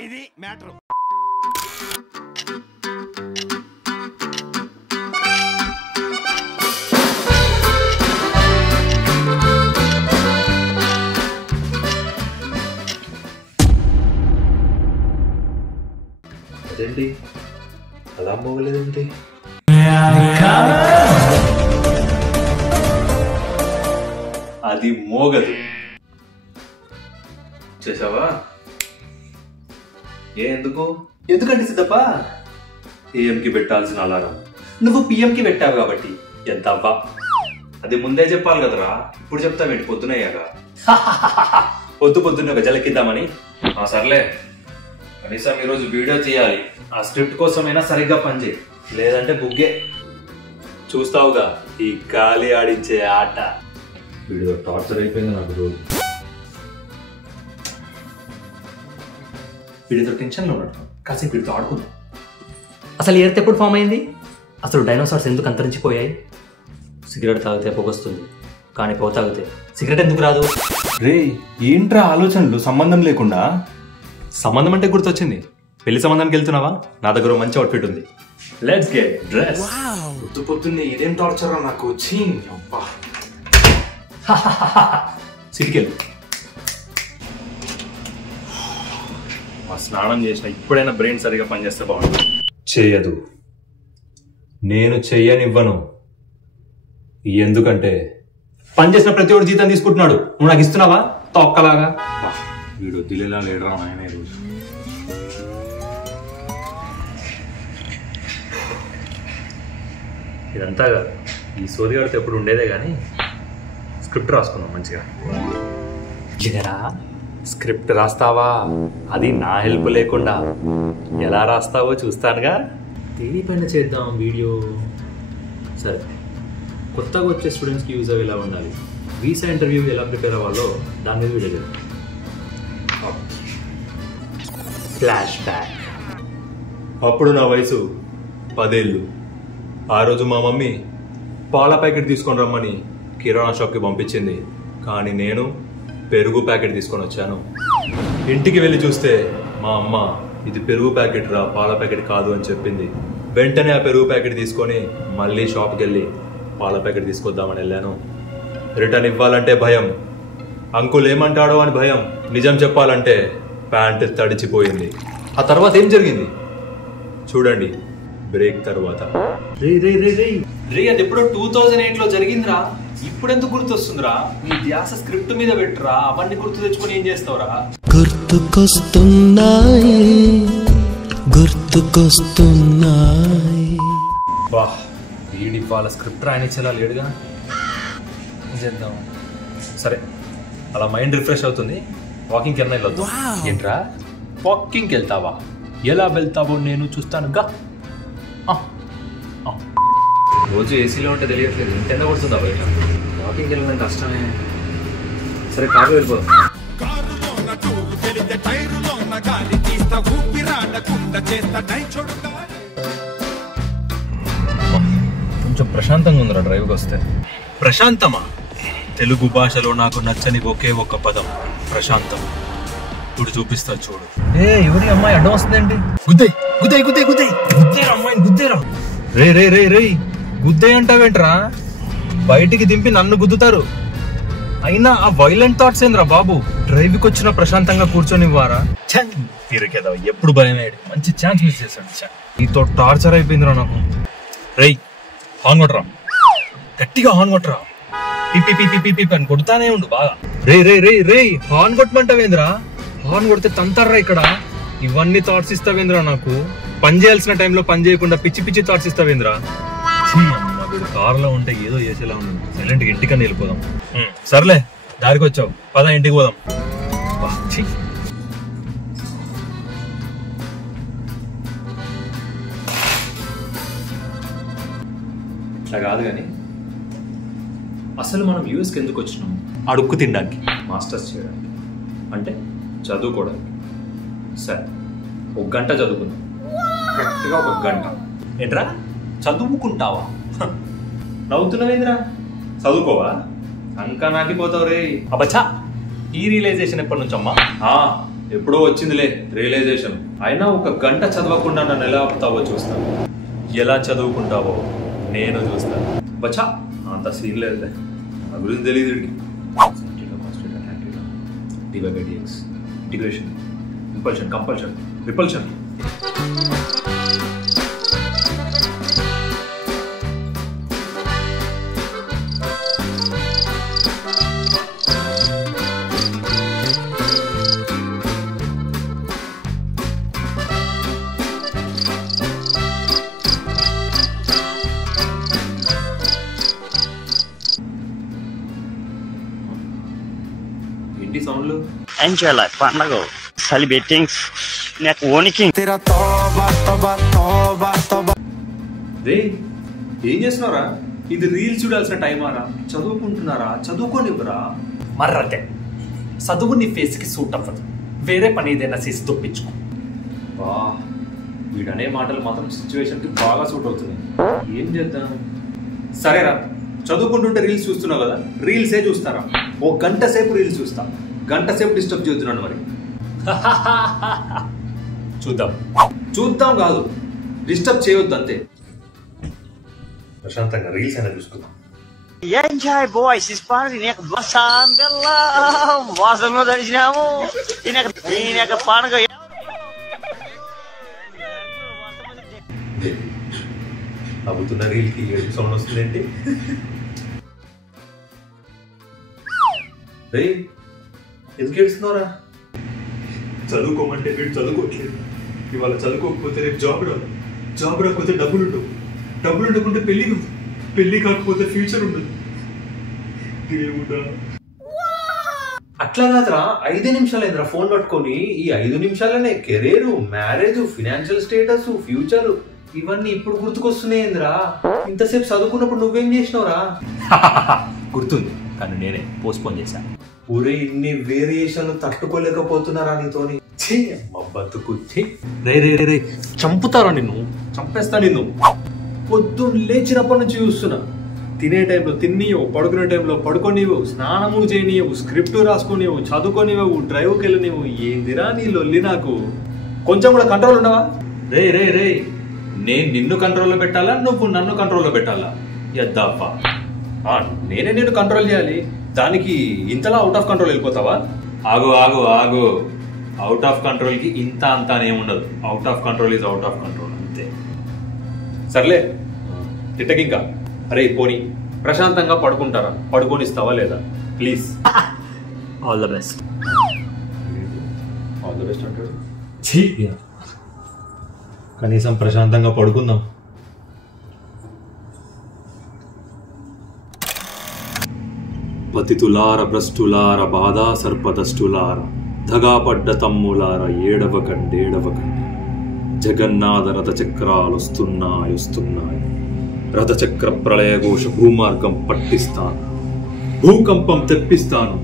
ఇది మ్యాటర్. అదేంటి అలా మోగలేదేంటి? అది మోగదు. చేసావా? ఎందుకంటే సిద్ధప్ప ఏఎంకి పెట్టాల్సిన అలారం నువ్వు పిఎంకి పెట్టావు కాబట్టి. ఎంత అవ్వా, అది ముందే చెప్పాలి కదరా. ఇప్పుడు చెప్తావేంటి పొద్దునయ్యాగా? పొద్దున్నే ఒక జలకిద్దామని. సర్లే, కనీసం ఈరోజు వీడియో చేయాలి. ఆ స్క్రిప్ట్ కోసమైనా సరిగ్గా పనిచేయి, లేదంటే బుగ్గే. చూస్తావుగా ఈ గాలి ఆడించే ఆట. వీడియో టార్చర్ అయిపోయింది నాకు రోజు. వీడితో టెన్షన్లో ఉన్నాడు, కాసేపు వీడితో ఆడుకుందాం. అసలు ఎర్త్ ఎప్పుడు ఫామ్ అయింది? అసలు డైనోసార్స్ ఎందుకు అంతరించిపోయాయి? సిగరెట్ తాగితే పొగొస్తుంది, కానీ పొగ తాగితే సిగరెట్ ఎందుకు రాదు? రే ఏంట్రా ఆలోచనలు సంబంధం లేకుండా? సంబంధం అంటే గుర్తొచ్చింది. పెళ్లి సంబంధానికి వెళ్తున్నావా? నా దగ్గర మంచి అవుట్ఫిట్ ఉంది. Let's get dress. పొద్దున్నే ఇదేం టార్చర్ నాకు వచ్చి. సిటికెళ్ళి స్నానం చేసిన ఇప్పుడైనా బ్రెయిన్ సరిగా పనిచేస్తే బాగుంటుంది. చేయదు, నేను చెయ్యనివ్వను. ఎందుకంటే పని చేసిన ప్రతి ఒక్కరు జీతం తీసుకుంటున్నాడు, నువ్వు నాకు ఇస్తున్నావా? తొక్కలాగా. వీడు దిలేలా లేడరా ఆయన ఈరోజు. ఇదంతా కాదు, ఈ సోదిగాడితో ఎప్పుడు ఉండేదే కానీ స్క్రిప్ట్ రాసుకున్నాం మంచిగా. లేరా స్క్రిప్ట్ రాస్తావా? అది నా హెల్ప్ లేకుండా. ఎలా రాస్తావో చూస్తానుగా. దేనిపైన చేద్దాం వీడియో? సరే, కొత్తగా వచ్చే స్టూడెంట్స్కి యూజ్ అయ్యేలా ఉండాలి. వీసా ఇంటర్వ్యూకి ఎలా ప్రిపేర్ అవ్వాలో దాని మీద వీడియో చేద్దాం. Flash back. అప్పుడు నా వయసు 10 ఏళ్ళు. ఆ రోజు మా మమ్మీ పాల ప్యాకెట్ తీసుకొని రమ్మని కిరాణా షాప్కి పంపించింది, కానీ నేను పెరుగు ప్యాకెట్ తీసుకొని వచ్చాను. ఇంటికి వెళ్ళి చూస్తే మా అమ్మ ఇది పెరుగు ప్యాకెట్ రా, పాల ప్యాకెట్ కాదు అని చెప్పింది. వెంటనే ఆ పెరుగు ప్యాకెట్ తీసుకొని మళ్ళీ షాప్కి వెళ్ళి పాల ప్యాకెట్ తీసుకొద్దామని వెళ్ళాను. రిటర్న్ ఇవ్వాలంటే భయం, అంకుల్ ఏమంటాడో అని భయం. నిజం చెప్పాలంటే ప్యాంట్ తడిచిపోయింది. ఆ తర్వాత ఏం జరిగింది చూడండి. బ్రేక్ తర్వాత రే అది ఎప్పుడో 2008లో జరిగిందిరా. ఇప్పుడు ఎందుకు గుర్తొస్తుందిరా? నీ ధ్యాస స్క్రిప్ట్ మీద పెట్టురా. అవన్నీ గుర్తు తెచ్చుకొని ఏం చేస్తావురా? గుర్తుకొస్తున్నాయి. వా, వీడి వాళ్ళ స్క్రిప్ట్ రాయనిచ్చేలా లేడుగా. చేద్దాం. సరే, అలా మైండ్ రిఫ్రెష్ అవుతుంది. వాకింగ్కి ఎన్న వెళ్ళొద్దు. ఏంట్రా వాకింగ్కి వెళ్తావా? ఎలా వెళ్తావో నేను చూస్తానుగా. రోజు ఏసీలో ఉంటే తెలియట్లేదు, ఇంకెంత కొడుతుందా బయట? వాకింగ్కి వెళ్ళడం కష్టమే. సరే, కారు వెళ్ళిపోదాం. కొంచెం ప్రశాంతంగా ఉందిరా డ్రైవ్కి వస్తే. ప్రశాంతమా? తెలుగు భాషలో నాకు నచ్చని ఒకే ఒక్క పదం ప్రశాంతం. ఇప్పుడు చూపిస్తా చూడు. ఎవరి అమ్మాయి అడ్డం వస్తుందండి? గుద్దేరా అమ్మాయిని, గుద్దేరా. రే గుద్దే అంటావేంట్రా? బయటికి దింపి నన్ను గుద్దుతారు. అయినా ఆ వైలెంట్ థాట్స్ ఏంద్రా బాబు? డ్రైవ్కి వచ్చిన ప్రశాంతంగా కూర్చొని వారా? తీరకేదా, ఎప్పుడు భయమేడు. మంచి ఛాన్స్ మిస్ చేశాడు. నీతో టార్చర్ అయిపోయిందిరా నాకు. రేయ్ హార్న్ కొట్టరా, గట్టిగా హార్న్ కొట్టరా. పిపి అని కొడతానే ఉండు బాగా. రే హార్న్ కొట్టమంటావేంద్రా? హార్న్ కొడితే తంతారా ఇక్కడ. ఇవన్నీ థాట్స్ ఇస్తావేంద్రా నాకు? పని చేయాల్సిన టైంలో పని చేయకుండా పిచ్చి థాట్స్ ఇస్తావేంద్రా? వీడు కారులో ఉంటే ఏదో చేసేలా ఉంది. సైలెంట్గా ఇంటికన్నా వెళ్ళిపోదాం. సర్లే, దారికి వచ్చావు, పద ఇంటికి పోదాం. ఇట్లా కాదు కానీ అసలు మనం యూఎస్కి ఎందుకు వచ్చినాం? అడుక్కు తినడానికి, మాస్టర్స్ చేయడానికి, అంటే చదువుకోవడానికి. సరే, 1 గంట చదువుకుందాం. కరెక్ట్గా 1 గంట. ఏంట్రా చదువుకుంటావా? నవ్వుతున్నావేంద్రా? చదువుకోవా? అంకా నాకిపోతావు రే. అబ్బచ్చా, ఈ రియలైజేషన్ ఎప్పటి నుంచి అమ్మా? ఎప్పుడో వచ్చిందిలే రియలైజేషన్. అయినా ఒక గంట చదవకుండా నన్ను ఎలా ఆపుతావో చూస్తాను. ఎలా చదువుకుంటావో నేను చూస్తాను. బచ్చా అంత సీన్ లేదులే, నా గురించి తెలియదు వీడికి. Divided integration, impulsion, compulsion, repulsion. ఏంటి సౌండ్లు? Enjoy life, పండగ celebrating neck warning. రే ఏం చేస్తున్నారా? ఇది రీల్స్ చూడాల్సిన టైమారా? చదువుకుంటున్నారా? చదువుకోనివ్వరా? మర్రతే చదువు నీ ఫేస్కి సూట్ అవ్వదు, వేరే పని ఏదైనా చేసి తొప్పించుకో. వా వీడనే మాటలు మాత్రం సిచ్యువేషన్కి బాగా సూట్ అవుతుంది. ఏం చేద్దాం? సరేరా, చదువుకుంటుంటే రీల్స్ చూస్తున్నావు కదా, రీల్సే చూస్తారా? ఓ గంట సేపు రీల్స్ చూస్తా, గంట సేపు డిస్టర్బ్ చేస్తున్నాను. మరి చూద్దాం. చూద్దాం కాదు, డిస్టర్బ్ చేయొద్దు అంతే. ప్రశాంతంగా రీల్స్ అయినా చూసుకుందాం. Enjoy boys, is party neck basambella. వాసన దర్శనము ఈయన పండగ. నవ్వుతున్న రీల్కి ఏడు సౌండ్ వస్తుందేంటి? రే ఎందుకు ఏడుస్తున్నారా? చదువుకోమంటే వీడు చదువుకోవట్లేదు. ఇవాళ చదువుకోకపోతే రేపు జాబ్ రాదు, జాబ్ రాకపోతే డబ్బులు ఉండవు, డబ్బులు ఉండకుంటే పెళ్లి ఉండదు, పెళ్లి కాకపోతే ఫ్యూచర్ ఉండదు. దేవుడా, అట్లా కాదురా, 5 నిమిషాలు అయిందిరా ఫోన్ పట్టుకొని. ఈ 5 నిమిషాలనే career, marriage, financial status, future ఇవన్నీ ఇప్పుడు గుర్తుకొస్తున్నాయిందిరా. ఇంతసేపు చదువుకున్నప్పుడు నువ్వేం చేసినావురా? గుర్తుంది, కానీ నేనే పోస్ట్పోన్ చేశాను. ఊరే ఇన్ని వేరియేషన్లు తట్టుకోలేకపోతున్నారా నీతోని? బతుకు రే రే రే చంపుతారా నిన్ను, చంపేస్తా నిన్ను. పొద్దున్న లేచినప్పటి నుంచి చూస్తున్నా. తినే టైంలో తిన్నీయవు, పడుకునే టైంలో పడుకోనివ్వు, స్నానము చేయనివ్వు, స్క్రిప్ట్ రాసుకునివ్వు, చదువుకోనివ్వు, డ్రైవ్కి వెళ్ళనివ్వు. ఏందిరా నీ లొల్లి? నాకు కొంచెం కూడా కంట్రోల్ ఉండవా? రే రే రే, నేను నిన్ను కంట్రోల్లో పెట్టాలా, నువ్వు నన్ను కంట్రోల్లో పెట్టాలా? యద్దాపా, నేనే నిన్ను కంట్రోల్ చేయాలి, దానికి ఇంతలా అవుట్ ఆఫ్ కంట్రోల్ వెళ్ళిపోతావా? ఆగు ఆగు ఆగు, అవుట్ ఆఫ్ కంట్రోల్కి ఇంత అంతా ఏముండదు. Out of control is out of control అంతే. సర్లే తిట్టకింకా. అరే పోనీ ప్రశాంతంగా పడుకుంటారా? పడుకోనిస్తావా లేదా please? All the best. All the best అంటాడు. కనీసం ప్రశాంతంగా పడుకుందాం. పతితులార భ్రష్టులార బాధా సర్పదష్టులార ధగాపడ్డ తమ్ములార ఏడవకండి. జగన్నాథ రథచక్రాలొస్తున్నాయి. రథచక్ర ప్రళయఘోష భూమార్గం పట్టిస్తాను. భూకంపం తెప్పిస్తాను.